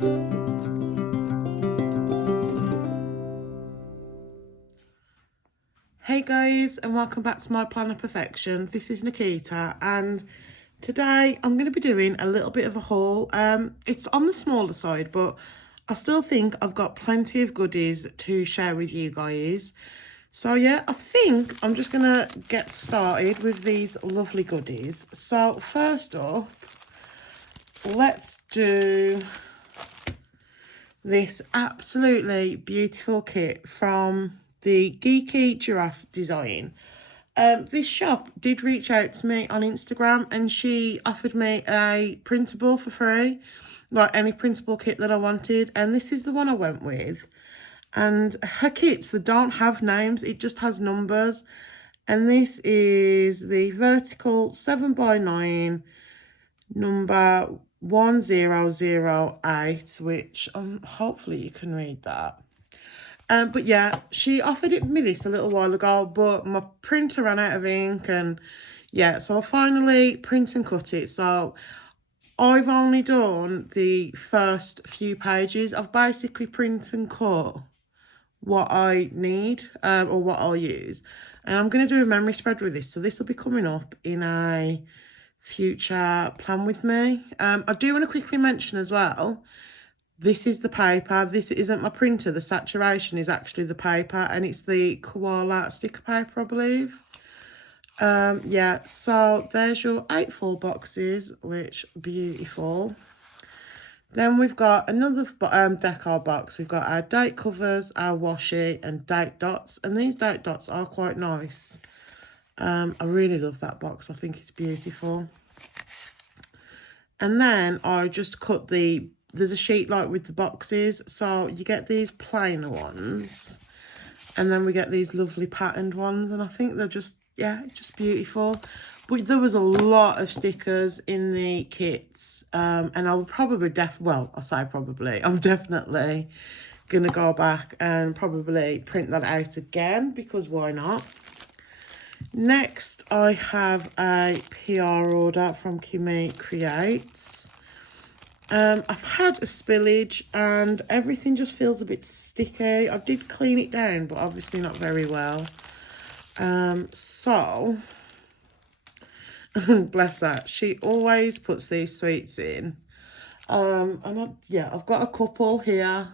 Hey guys, and welcome back to my Plan of Perfection. This is Nikita, and today I'm going to be doing a little bit of a haul. It's on the smaller side, but I still think I've got plenty of goodies to share with you guys. So yeah, I think I'm just going to get started with these lovely goodies. So first off, let's do this absolutely beautiful kit from the Geeky Giraffe design. This shop did reach out to me on Instagram, and she offered me a printable for free, like any printable kit that I wanted, and this is the one I went with. And her kits, they don't have names, it just has numbers, and this is the vertical 7x9 number 1008, which hopefully you can read that. But yeah, she offered me this a little while ago, but my printer ran out of ink, and yeah, so I finally print and cut it. So I've only done the first few pages. I've basically print and cut what I need, or what I'll use. And I'm going to do a memory spread with this, so this will be coming up in a future plan with me. I do want to quickly mention as well, this is the paper. This isn't my printer. The saturation is actually the paper, and it's the koala sticker paper, I believe. Yeah, so there's your 8 full boxes, which beautiful. Then we've got another decor box. We've got our date covers, our washi, and date dots, and these date dots are quite nice. I really love that box. I think it's beautiful. And then I just cut there's a sheet like with the boxes, so you get these plainer ones, and then we get these lovely patterned ones, and I think they're just, yeah, just beautiful. But there was a lot of stickers in the kits, and I will probably I'm definitely gonna go back and probably print that out again, because why not? Next, I have a PR order from Kimmy Creates. I've had a spillage and everything just feels a bit sticky. I did clean it down, but obviously not very well. So, bless her, she always puts these sweets in. And I've got a couple here.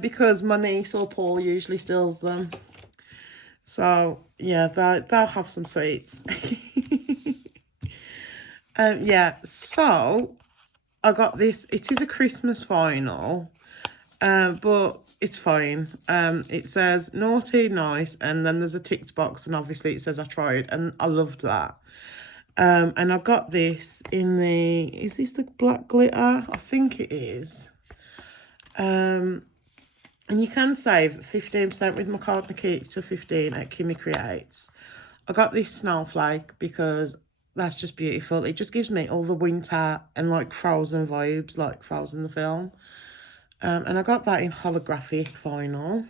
Because my niece or Paul usually steals them. So, yeah, they'll have some sweets. Yeah, so I got this. It is a Christmas vinyl, but it's fine. It says naughty, nice, and then there's a ticked box, and obviously it says I tried, and I loved that. And I got this in is this the black glitter? I think it is. And you can save 15% with my code Nikita 15 at Kimmy Creates. I got this snowflake because that's just beautiful. It just gives me all the winter and like Frozen vibes, like Frozen the film. And I got that in holographic vinyl.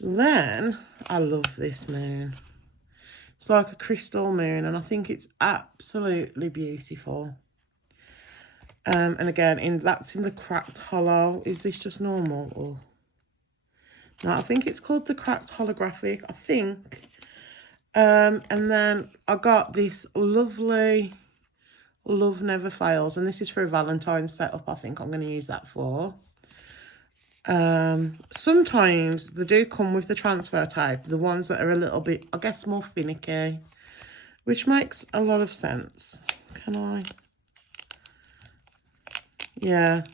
Then I love this moon. It's like a crystal moon, and I think it's absolutely beautiful. And again, that's in the cracked hollow. Is this just normal? Or no, I think it's called the cracked holographic, I think. And then I got this lovely Love Never Fails, and this is for a Valentine's setup. I think I'm going to use that for. Sometimes they do come with the transfer tape, the ones that are a little bit, I guess, more finicky, which makes a lot of sense. Can I? Yeah.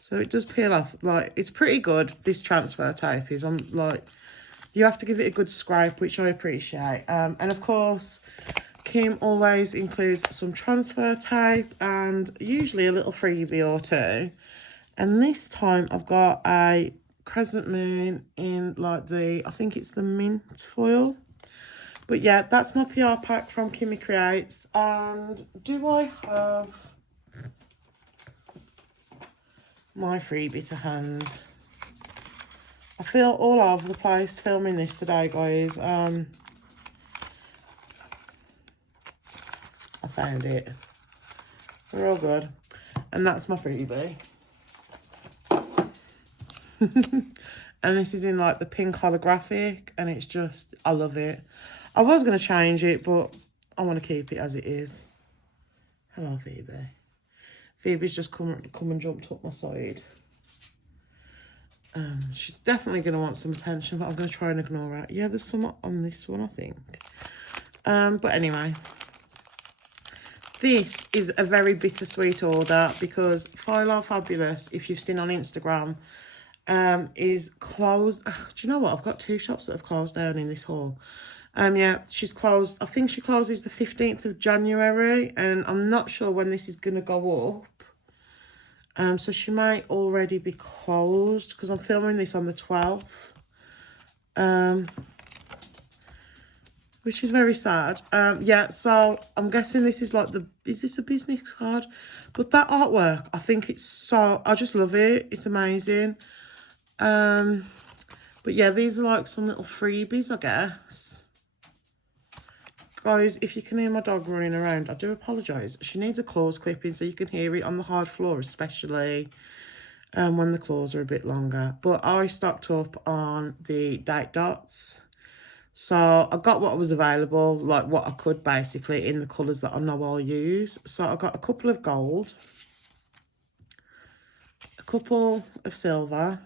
So it does peel off. Like, it's pretty good, this transfer tape is. I'm like, you have to give it a good scrape, which I appreciate. And of course, Kim always includes some transfer tape and usually a little freebie or two. And this time I've got a crescent moon in like I think it's the mint foil. But yeah, that's my PR pack from Kimmy Creates. And do I have my freebie to hand? I feel all over the place filming this today, guys. I found it. We're all good. And that's my freebie. And this is in like the pink holographic, and it's just, I love it. I was going to change it, but I want to keep it as it is. Hello, Phoebe. Phoebe's just come and jumped up my side. She's definitely going to want some attention, but I'm going to try and ignore her. Yeah, there's some on this one, I think. But anyway, this is a very bittersweet order because File Are Fabulous, if you've seen on Instagram, is closed. Do you know what? I've got 2 shops that have closed down in this haul. Yeah, she's closed. I think she closes the 15th of January, and I'm not sure when this is going to go up. So she might already be closed because I'm filming this on the 12th. Which is very sad. Yeah, so I'm guessing this is like is this a business card? But that artwork, I think it's so, I just love it. It's amazing. But yeah, these are like some little freebies, I guess. Guys, if you can hear my dog running around, I do apologise. She needs a claws clipping so you can hear it on the hard floor, especially when the claws are a bit longer. But I stocked up on the date dots. So I got what was available, like what I could basically, in the colours that I know I'll use. So I got a couple of gold, a couple of silver.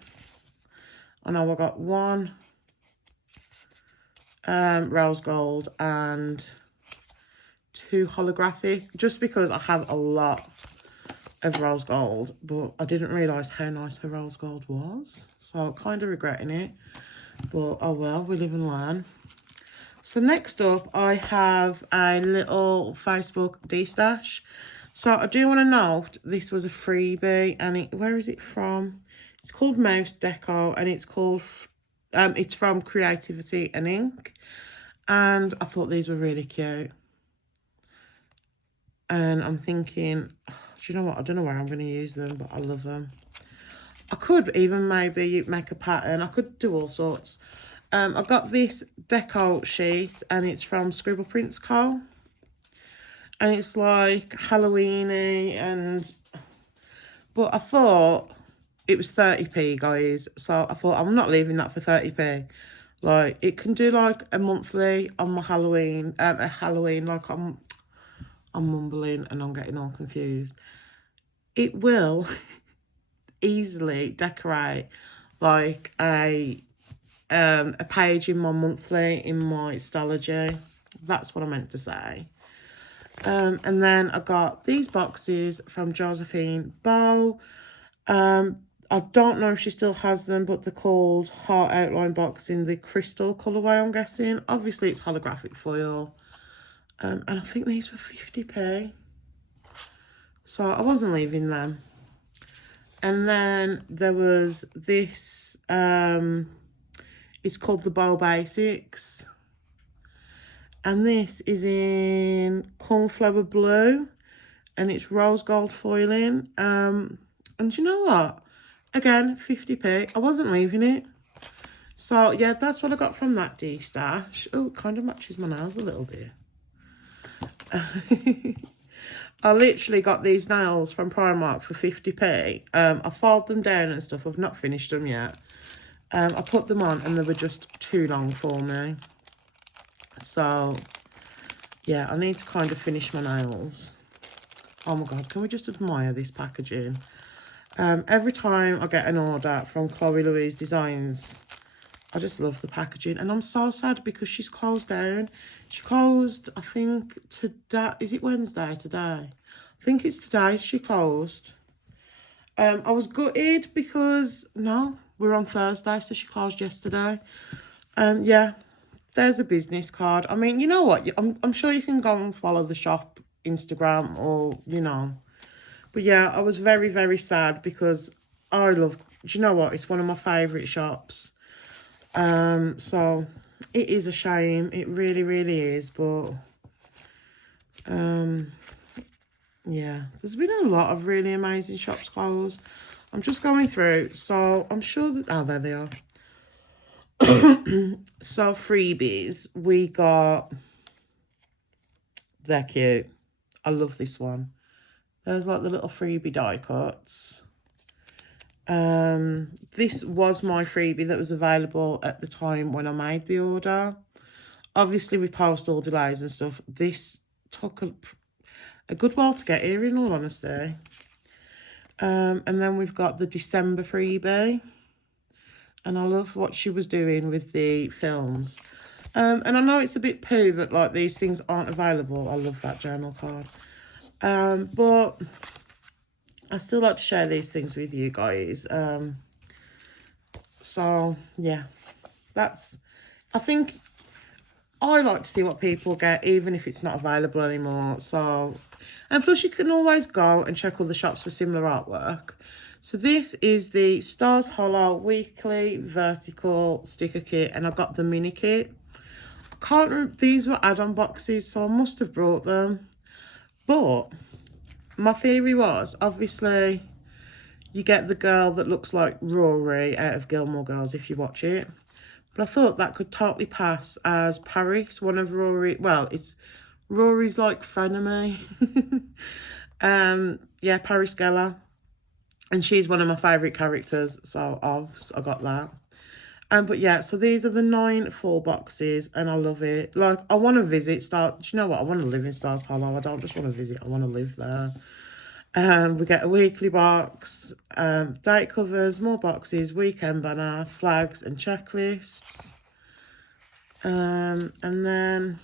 I know I got 1 rose gold and 2 holographic, just because I have a lot of rose gold, but I didn't realise how nice her rose gold was. So kind of regretting it, but oh well, we live and learn. So next up, I have a little Facebook D-stash. So I do want to note, this was a freebie, and where is it from? It's called Mouse Deco, and it's from Creativity and Ink. And I thought these were really cute. And I'm thinking, do you know what? I don't know where I'm going to use them, but I love them. I could even maybe make a pattern. I could do all sorts. I got this deco sheet, and it's from Scribble Prints Co. And it's like Halloween-y, but I thought it was 30p, guys. So I thought, I'm not leaving that for 30p. Like, it can do like a monthly on my Halloween, like I'm mumbling and I'm getting all confused. It will easily decorate like a page in my monthly, in my Stalogy. That's what I meant to say. And then I got these boxes from Josephine Bow. I don't know if she still has them, but they're called Heart Outline Box in the crystal colourway, I'm guessing. Obviously, it's holographic foil. And I think these were 50p. So I wasn't leaving them. And then there was this, it's called the Bow Basics. And this is in Cornflower Blue. And it's rose gold foiling. And you know what? Again, 50p. I wasn't leaving it. So, yeah, that's what I got from that D-stash. Oh, it kind of matches my nails a little bit. I literally got these nails from Primark for 50p. I filed them down and stuff. I've not finished them yet. I put them on and they were just too long for me. So, yeah, I need to kind of finish my nails. Oh, my God. Can we just admire this packaging? Every time I get an order from Louise Designs, I just love the packaging. And I'm so sad because she's closed down. She closed, I think, today. Is it Wednesday today? I think it's today she closed. I was gutted because, no, we're on Thursday, so she closed yesterday. Yeah, there's a business card. I mean, you know what? I'm sure you can go and follow the shop Instagram or, you know. But yeah, I was very, very sad because I love, do you know what? It's one of my favourite shops. So it is a shame. It really, really is. But, yeah, there's been a lot of really amazing shops closed. I'm just going through. So I'm sure that, oh, there they are. So freebies, we got, they're cute. I love this one. There's like the little freebie die cuts. This was my freebie that was available at the time when I made the order. Obviously, with postal delays and stuff, this took a good while to get here, in all honesty. And then we've got the December freebie. And I love what she was doing with the films. And I know it's a bit poo that, like, these things aren't available. I love that journal card. But I still like to share these things with you guys. So, yeah. I think I like to see what people get, even if it's not available anymore. So, and plus you can always go and check all the shops for similar artwork. So this is the Stars Hollow Weekly Vertical Sticker Kit, and I got the mini kit. I can't remember, these were add-on boxes, so I must have brought them. But my theory was, obviously, you get the girl that looks like Rory out of Gilmore Girls if you watch it. But I thought that could totally pass as Paris, one of Rory, well, it's Rory's like frenemy. Yeah, Paris Geller. And she's one of my favourite characters, so I got that. But yeah, so these are the 9 full boxes, and I love it. Like, I want to visit do you know what? I want to live in Stars Hollow. I don't just want to visit, I want to live there. We get a weekly box, date covers, more boxes, weekend banner, flags and checklists. And then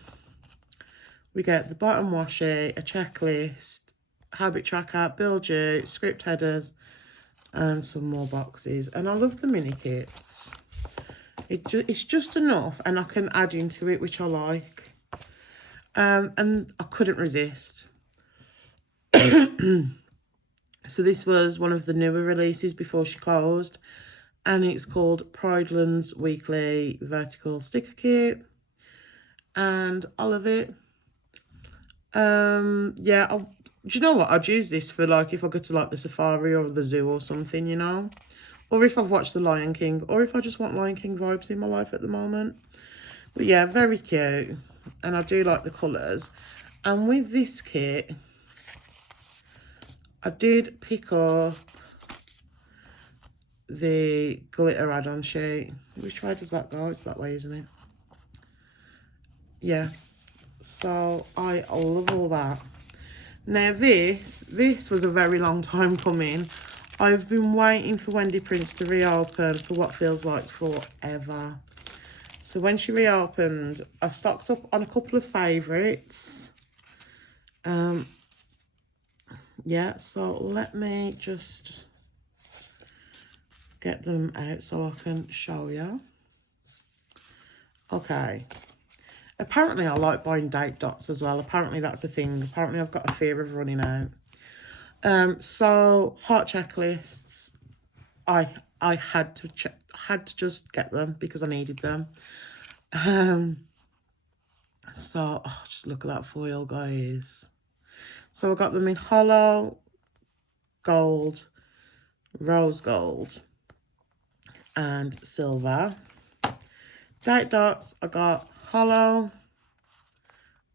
we get the bottom washi, a checklist, habit tracker, build you, script headers, and some more boxes. And I love the mini kits. It's just enough, and I can add into it, which I like. And I couldn't resist. So this was one of the newer releases before she closed, and it's called Pridelands Weekly Vertical Sticker Kit, and I love it. Yeah, do you know what? I'd use this for, like, if I go to, like, the safari or the zoo or something, you know? Or if I've watched The Lion King, or if I just want Lion King vibes in my life at the moment. But yeah, very cute. And I do like the colours. And with this kit, I did pick up the glitter add-on sheet. Which way does that go? It's that way, isn't it? Yeah. So I love all that. Now this was a very long time coming. I've been waiting for Wendy Prince to reopen for what feels like forever. So when she reopened, I stocked up on a couple of favourites. Yeah, so let me just get them out so I can show you. Okay. Apparently I like buying date dots as well. Apparently that's a thing. Apparently I've got a fear of running out. So heart checklists, I had to just get them because I needed them. So just look at that foil, guys. So I got them in hollow, gold, rose gold, and silver. Date dots, I got hollow,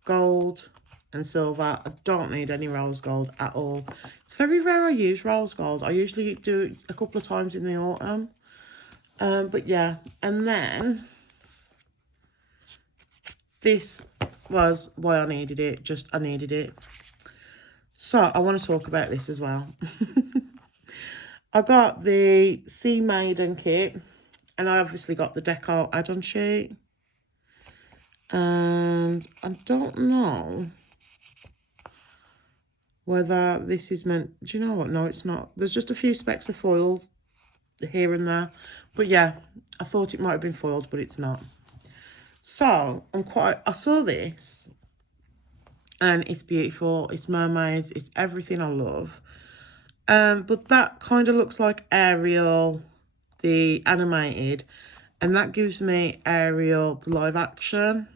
gold, and silver. I don't need any rose gold at all. It's very rare I use rose gold. I usually do it a couple of times in the autumn. But yeah, and then this was why I needed it. Just I needed it. So I want to talk about this as well. I got the Sea Maiden kit, and I obviously got the deco add-on sheet. And I don't know whether this is meant, do you know what? No, it's not. There's just a few specks of foil here and there. But yeah, I thought it might have been foiled, but it's not. So I saw this and it's beautiful. It's mermaids. It's everything I love. But that kind of looks like Ariel, the animated. And that gives me Ariel, the live action.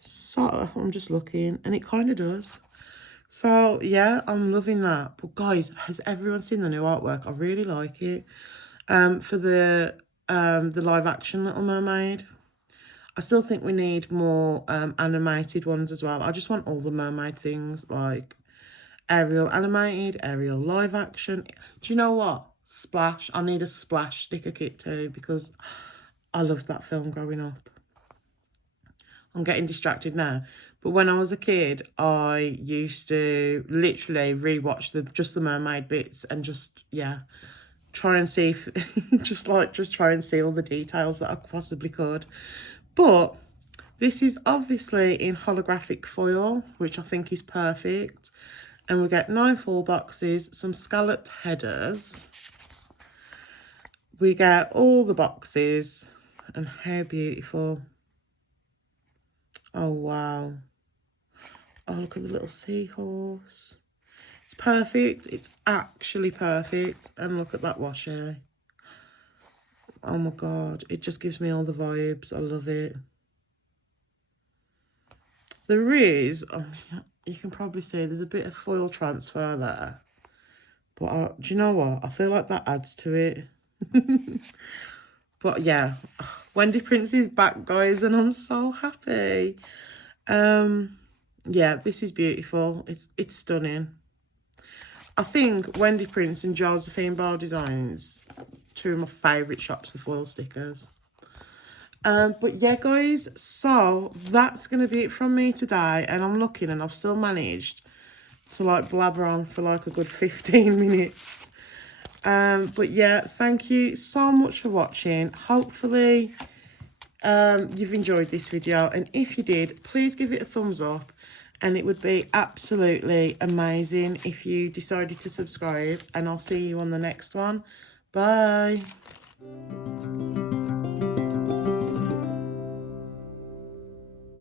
So I'm just looking, and it kind of does. So yeah, I'm loving that. But guys, has everyone seen the new artwork? I really like it. For the live action Little Mermaid. I still think we need more animated ones as well. I just want all the mermaid things, like Ariel animated, Ariel live action. Do you know what? Splash. I need a Splash sticker kit too because I loved that film growing up. I'm getting distracted now. But when I was a kid, I used to literally rewatch just the mermaid bits and just, yeah, try and see if, just try and see all the details that I possibly could. But this is obviously in holographic foil, which I think is perfect. And we get 9 full boxes, some scalloped headers. We get all the boxes, and how beautiful. Oh, wow. Oh, look at the little seahorse. It's perfect. It's actually perfect. And look at that washi. Oh my God. It just gives me all the vibes. I love it. There is, you can probably see there's a bit of foil transfer there. But do you know what? I feel like that adds to it. But yeah, Wendy Prince is back, guys, and I'm so happy. Yeah, this is beautiful. It's stunning. I think Wendy Prince and Josephine Bar Designs, 2 of my favourite shops for foil stickers. But yeah, guys, so that's going to be it from me today. And I'm looking and I've still managed to like blabber on for like a good 15 minutes. But yeah, thank you so much for watching. Hopefully you've enjoyed this video, and if you did, please give it a thumbs up, and it would be absolutely amazing if you decided to subscribe, and I'll see you on the next one. Bye.